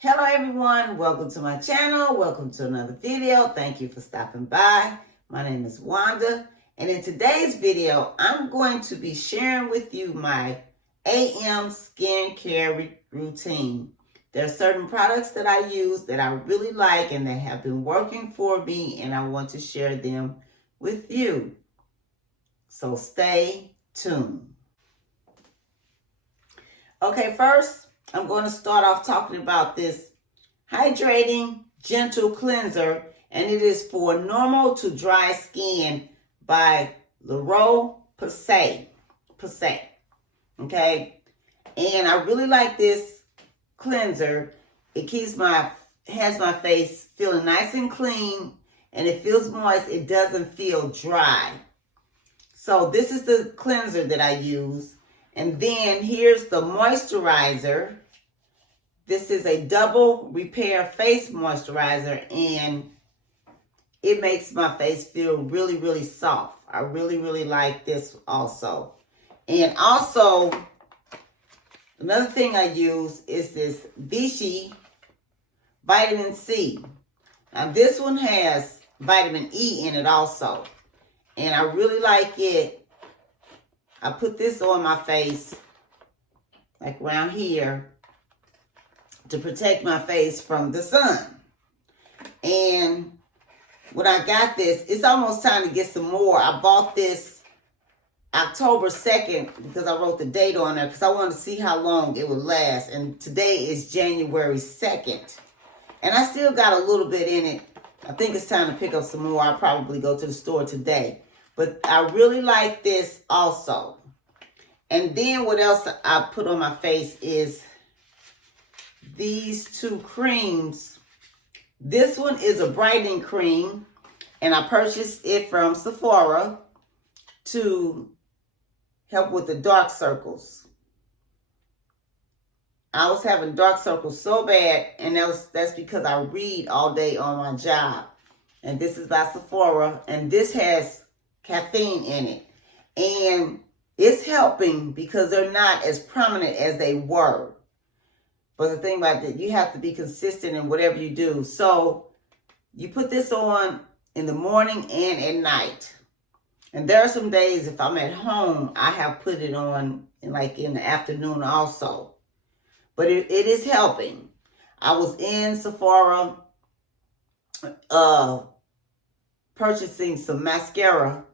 Hello everyone, welcome to my channel, welcome to another video. Thank you for stopping by. My name is Wanda, and in today's video, I'm going to be sharing with you my AM skincare routine. There are certain products that I use that I really like and that have been working for me, and I want to share them with you. So stay tuned. Okay, first, I'm going to start off talking about this Hydrating Gentle Cleanser, and it is for normal to dry skin by Roche-Posay. Okay, and I really like this cleanser. It has my face feeling nice and clean, and it feels moist. It doesn't feel dry. So this is the cleanser that I use. And then here's the moisturizer. This is a double repair face moisturizer, and it makes my face feel really, really soft. I really, really like this also. And also, another thing I use is this Vichy Vitamin C. Now this one has vitamin E in it also. And I really like it. I put this on my face, like around here, to protect my face from the sun. And when I got this, it's almost time to get some more. I bought this October 2nd because I wrote the date on there because I wanted to see how long it would last. And today is January 2nd. And I still got a little bit in it. I think it's time to pick up some more. I'll probably go to the store today. But I really like this also. And then what else I put on my face is these two creams. This one is a brightening cream, and I purchased it from Sephora to help with the dark circles. I was having dark circles so bad, and that's because I read all day on my job. And this is by Sephora, and this has caffeine in it. And it's helping because they're not as prominent as they were. But the thing about that, you have to be consistent in whatever you do. So you put this on in the morning and at night. And there are some days if I'm at home, I have put it on in the afternoon also. But it is helping. I was in Sephora purchasing some mascara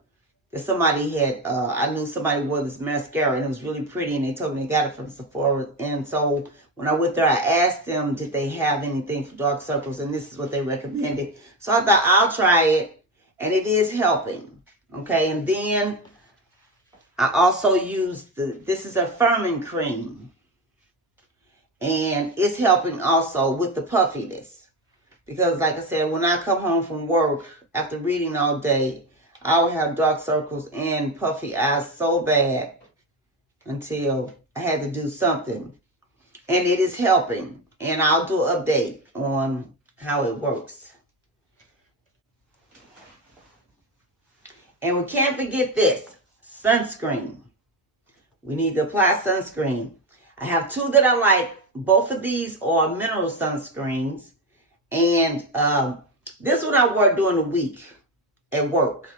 that somebody had. I knew somebody wore this mascara and it was really pretty, and they told me they got it from Sephora. And so when I went there, I asked them, did they have anything for dark circles? And this is what they recommended. So I thought I'll try it, and it is helping. Okay, and then I also used this is a firming cream, and it's helping also with the puffiness. Because like I said, when I come home from work after reading all day, I would have dark circles and puffy eyes so bad until I had to do something. And it is helping. And I'll do an update on how it works. And we can't forget this, sunscreen. We need to apply sunscreen. I have two that I like. Both of these are mineral sunscreens. And this one I wear during the week at work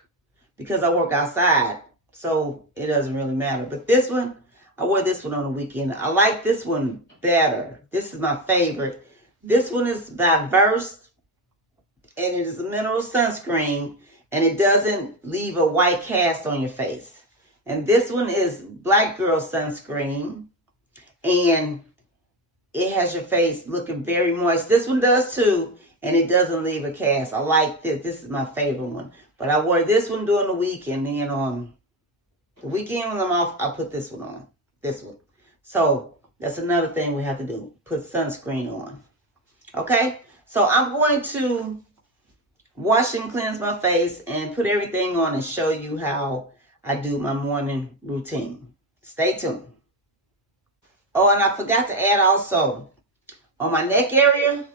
because I work outside. So it doesn't really matter. But this one, I wear this one on the weekend. I like this one better. This is my favorite. This one is by Verse, and it is a mineral sunscreen, and it doesn't leave a white cast on your face. And this one is Black Girl Sunscreen, and it has your face looking very moist. This one does too, and it doesn't leave a cast. I like this. This is my favorite one. But I wore this one during the week, and then on the weekend when I'm off, I put this one on. This one. So that's another thing we have to do. Put sunscreen on. Okay? So I'm going to wash and cleanse my face and put everything on and show you how I do my morning routine. Stay tuned. Oh, and I forgot to add also, on my neck area,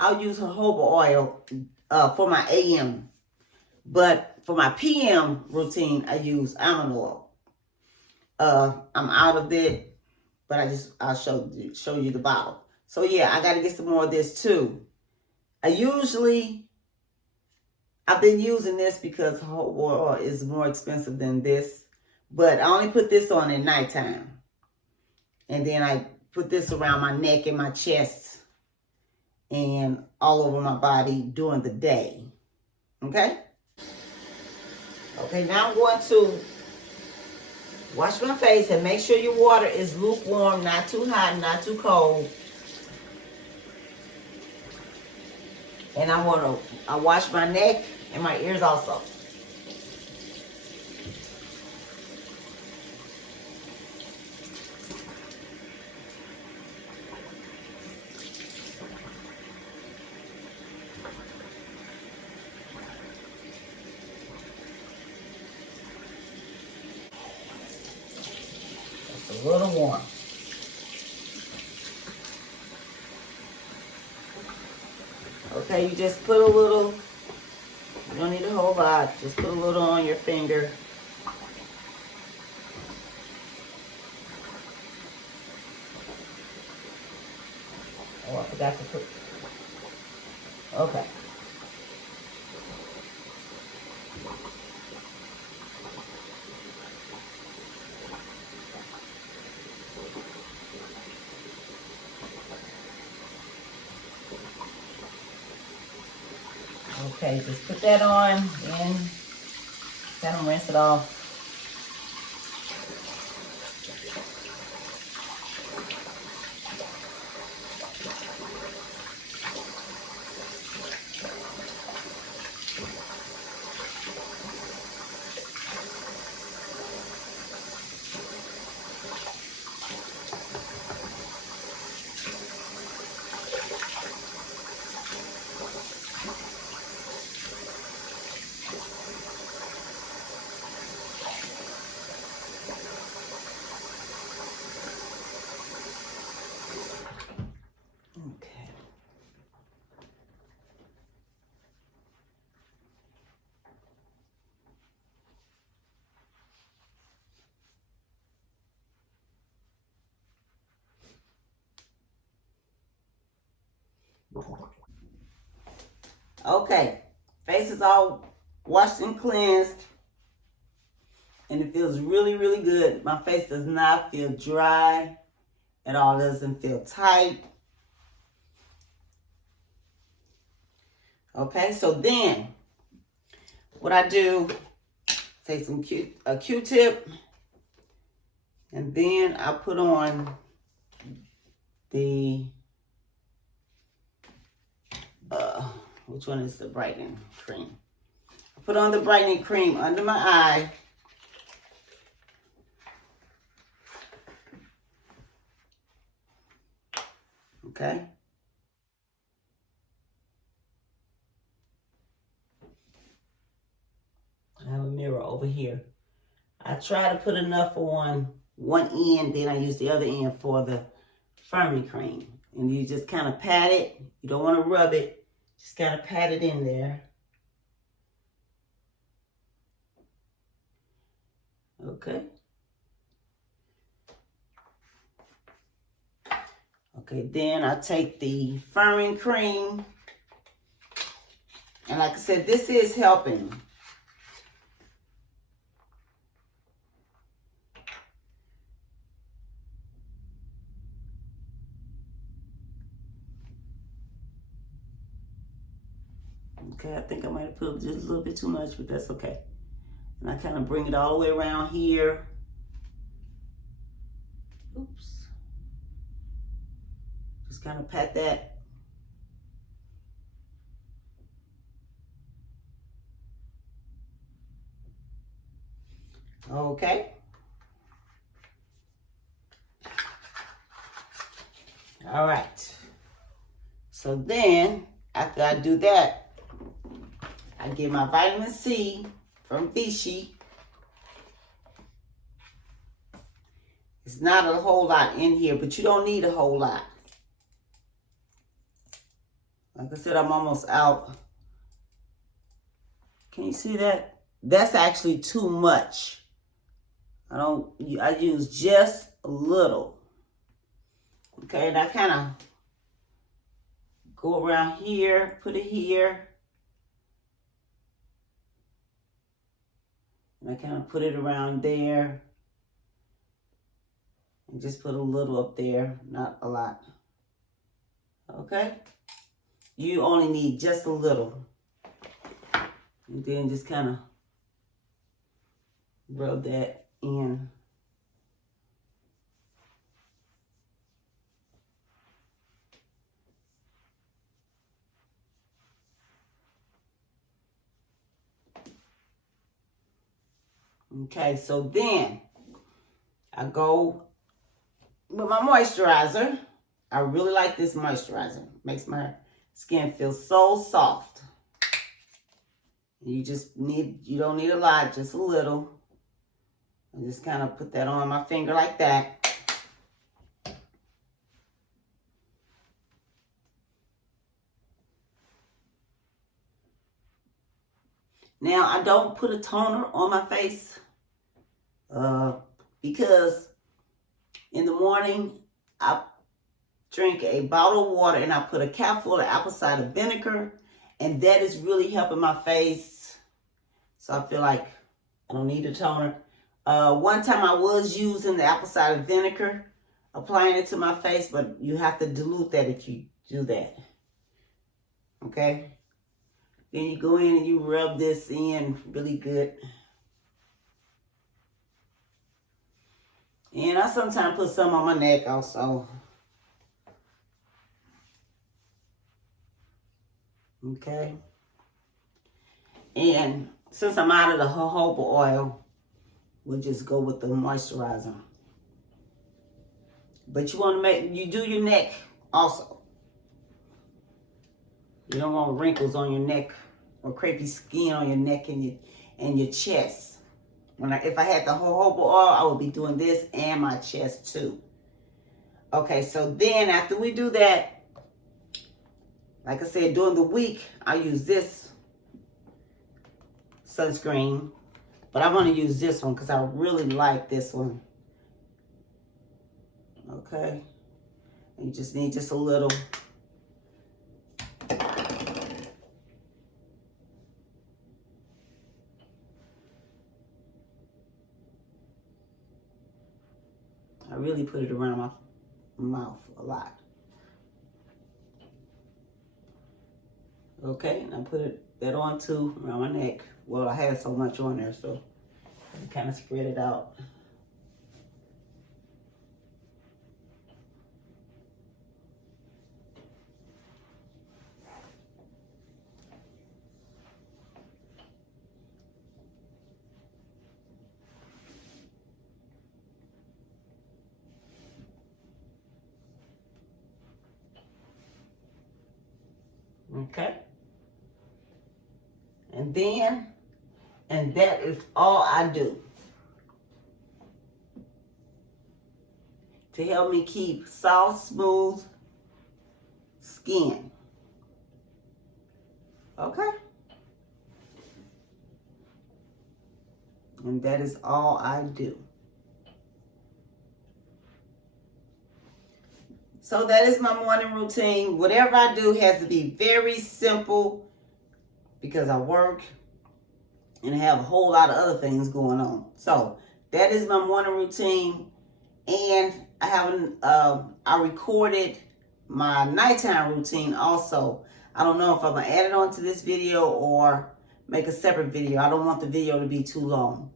I'll use jojoba oil for my AM. But for my PM routine, I use almond oil. I'm out of it, but I'll show you the bottle. So yeah, I got to get some more of this too. I've been using this because whole oil is more expensive than this. But I only put this on at nighttime. And then I put this around my neck and my chest and all over my body during the day. Okay? Okay, now I'm going to wash my face and make sure your water is lukewarm, not too hot, not too cold. And I wash my neck and my ears also. It's a little warm. Okay, you just put a little, you don't need a whole lot, just put a little on your finger. Oh, I forgot to put, okay. Okay, just put that on and kind of rinse it off. Okay, face is all washed and cleansed, and it feels really, really good. My face does not feel dry at all. It doesn't feel tight. Okay, so then what I do, take a Q-tip, and then I put on the which one is the brightening cream? I put on the brightening cream under my eye. Okay. I have a mirror over here. I try to put enough on one end, then I use the other end for the firming cream. And you just kind of pat it. You don't want to rub it. Just kind of pat it in there. Okay. Okay, then I take the firming cream. And like I said, this is helping. Okay, I think I might have put just a little bit too much, but that's okay. And I kind of bring it all the way around here. Oops. Just kind of pat that. Okay. All right. So then, after I do that, I get my vitamin C from Vichy. It's not a whole lot in here, but you don't need a whole lot. Like I said, I'm almost out. Can you see that? That's actually too much. I use just a little. Okay, and I kind of go around here, put it here. And I kind of put it around there. And just put a little up there, not a lot. Okay? You only need just a little. And then just kind of rub that in. Okay, so then I go with my moisturizer. I really like this moisturizer. Makes my skin feel so soft. You don't need a lot, just a little. I just kind of put that on my finger like that. Now, I don't put a toner on my face because in the morning, I drink a bottle of water and I put a capful of apple cider vinegar, and that is really helping my face. So I feel like I don't need a toner. One time I was using the apple cider vinegar, applying it to my face, but you have to dilute that if you do that. Okay? Then you go in and you rub this in really good. And I sometimes put some on my neck also. Okay. And since I'm out of the jojoba oil, we'll just go with the moisturizer. But you want to you do your neck also. You don't want wrinkles on your neck or crepey skin on your neck and your chest. If I had the jojoba oil, I would be doing this and my chest too. Okay, so then after we do that, like I said, during the week, I use this sunscreen. But I want to use this one because I really like this one. Okay. And you just need just a little. I really put it around my mouth a lot. Okay, and I put that on too around my neck. Well, I had so much on there, so I kind of spread it out. Okay. And that is all I do to help me keep soft, smooth skin. Okay? And that is all I do. So that is my morning routine. Whatever I do has to be very simple because I work and have a whole lot of other things going on. So that is my morning routine. And I recorded my nighttime routine also. I don't know if I'm gonna add it onto this video or make a separate video. I don't want the video to be too long.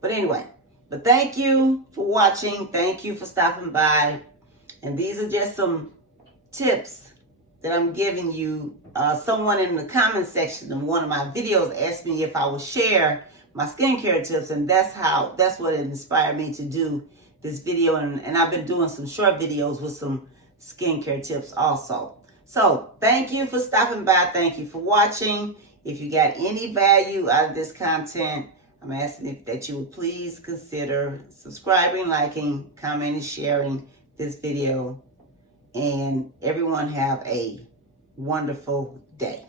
But anyway, but thank you for watching. Thank you for stopping by. And these are just some tips that I'm giving you. Someone in the comment section of one of my videos asked me if I would share my skincare tips, and that's what inspired me to do this video. And I've been doing some short videos with some skincare tips also. So thank you for stopping by. Thank you for watching. If you got any value out of this content, I'm asking that you would please consider subscribing, liking, commenting, sharing this video. And everyone have a wonderful day.